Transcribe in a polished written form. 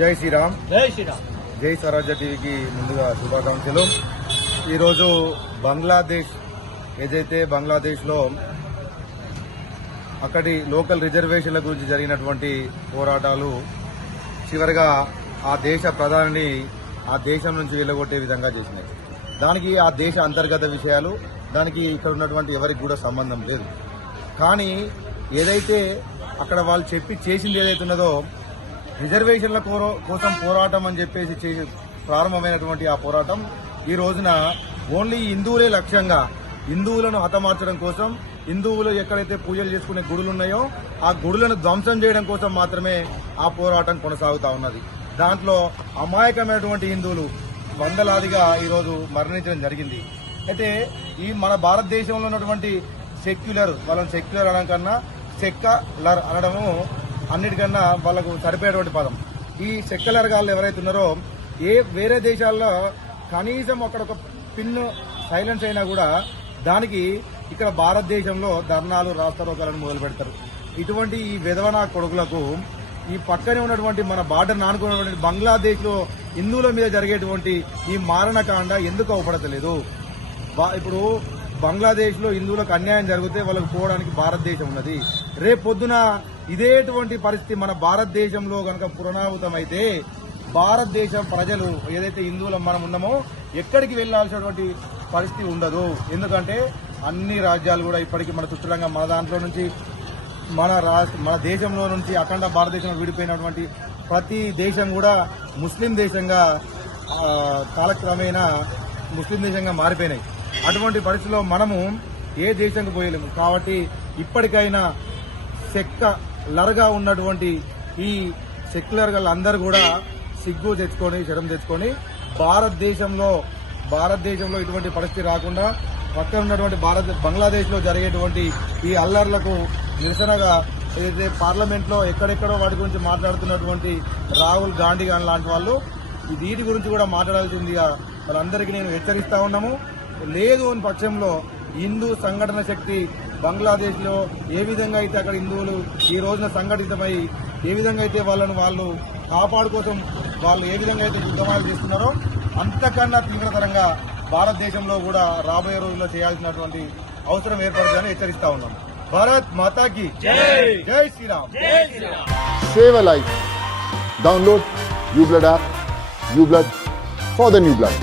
జై శ్రీరామ్. జై శ్రీరామ్. జై స్వరాజ్య టీవీకి ముందుగా శుభాకాంక్షలు. ఈరోజు బంగ్లాదేశ్ ఏదైతే బంగ్లాదేశ్లో అక్కడి లోకల్ రిజర్వేషన్ల గురించి జరిగినటువంటి పోరాటాలు చివరిగా ఆ దేశ ప్రధానిని ఆ దేశం నుంచి వెళ్ళగొట్టే విధంగా చేసినాయి. దానికి ఆ దేశ అంతర్గత విషయాలు, దానికి ఇక్కడ ఉన్నటువంటి ఎవరికి కూడా సంబంధం లేదు. కానీ ఏదైతే అక్కడ వాళ్ళు చెప్పి చేసింది ఏదైతే ఉన్నదో రిజర్వేషన్ల కోసం పోరాటం అని చెప్పేసి ప్రారంభమైనటువంటి ఆ పోరాటం ఈ రోజున ఓన్లీ హిందువులే లక్ష్యంగా హిందువులను హతమార్చడం కోసం, హిందువులు ఎక్కడైతే పూజలు చేసుకునే గుడులు ఉన్నాయో ఆ గుడులను ధ్వంసం చేయడం కోసం మాత్రమే ఆ పోరాటం కొనసాగుతా ఉన్నది. దాంట్లో అమాయకమైనటువంటి హిందువులు వందలాదిగా ఈరోజు మరణించడం జరిగింది. అయితే ఈ మన భారతదేశంలో ఉన్నటువంటి సెక్యులర్, వాళ్ళని సెక్యులర్ అనడం కన్నా సెక్కలర్ అనడము అన్నిటికన్నా వాళ్ళకు సరిపోయేటువంటి పదం. ఈ సెక్యులర్ గాళ్ళు ఎవరైతే ఉన్నారో వేరే దేశాల్లో కనీసం అక్కడ ఒక పిన్ను సైలెన్స్ అయినా కూడా దానికి ఇక్కడ భారతదేశంలో ధర్నాలు, రాస్తారోకాలను మొదలు పెడతారు. ఇటువంటి ఈ విధవన కొడుకులకు ఈ పక్కనే ఉన్నటువంటి మన బార్డర్ నానుకున్నటువంటి బంగ్లాదేశ్ లో హిందువుల మీద జరిగేటువంటి ఈ మారణకాండ ఎందుకు అవపడతలేదు? ఇప్పుడు బంగ్లాదేశ్ లో హిందువులకు అన్యాయం జరిగితే వాళ్ళకు పోవడానికి భారతదేశం ఉన్నది. రేపు పొద్దున ఇదేటువంటి పరిస్థితి మన భారతదేశంలో గనక పునరావృతమైతే భారతదేశం ప్రజలు ఏదైతే హిందువులు మనం ఉన్నామో ఎక్కడికి వెళ్లాల్సినటువంటి పరిస్థితి ఉండదు. ఎందుకంటే అన్ని రాజ్యాలు కూడా ఇప్పటికీ మన చుట్టూరంగా మన దాంట్లో నుంచి మన దేశంలో నుంచి అఖండ భారతదేశంలో విడిపోయినటువంటి ప్రతి దేశం కూడా ముస్లిం దేశంగా కాలక్రమేణా ముస్లిం దేశంగా మారిపోయినాయి. అటువంటి పరిస్థితిలో మనము ఏ దేశంకి పోయలేము. కాబట్టి ఇప్పటికైనా సెక్యులర్గా ఉన్నటువంటి ఈ సెక్యులర్ వాళ్ళందరూ కూడా సిగ్గు తెచ్చుకొని, శరం తెచ్చుకొని భారతదేశంలో ఇటువంటి పరిస్థితి రాకుండా పక్కన ఉన్నటువంటి బంగ్లాదేశ్ లో జరిగేటువంటి ఈ అల్లర్లకు నిరసనగా ఏదైతే పార్లమెంట్ లో ఎక్కడెక్కడో వాటి గురించి మాట్లాడుతున్నటువంటి రాహుల్ గాంధీ లాంటి వాళ్ళు వీటి గురించి కూడా మాట్లాడాల్సిందిగా వాళ్ళందరికీ నేను హెచ్చరిస్తా ఉన్నాము. లేదు అని పక్షంలో హిందూ సంఘటన శక్తి బంగ్లాదేశ్ లో ఏ విధంగా అయితే అక్కడ హిందువులు ఈ రోజున సంఘటితమై ఏ విధంగా అయితే వాళ్ళు కాపాడు కోసం వాళ్ళు ఏ విధంగా అయితే ఉద్యమాలు చేస్తున్నారో అంతకన్నా తీవ్రతరంగా భారతదేశంలో కూడా రాబోయే రోజుల్లో చేయాల్సినటువంటి అవసరం ఏర్పడుతుందని హెచ్చరిస్తా ఉన్నాం. భారత్ మాతాకి జై Sriram. Save a life. Download uBlood app. uBlood for the new blood.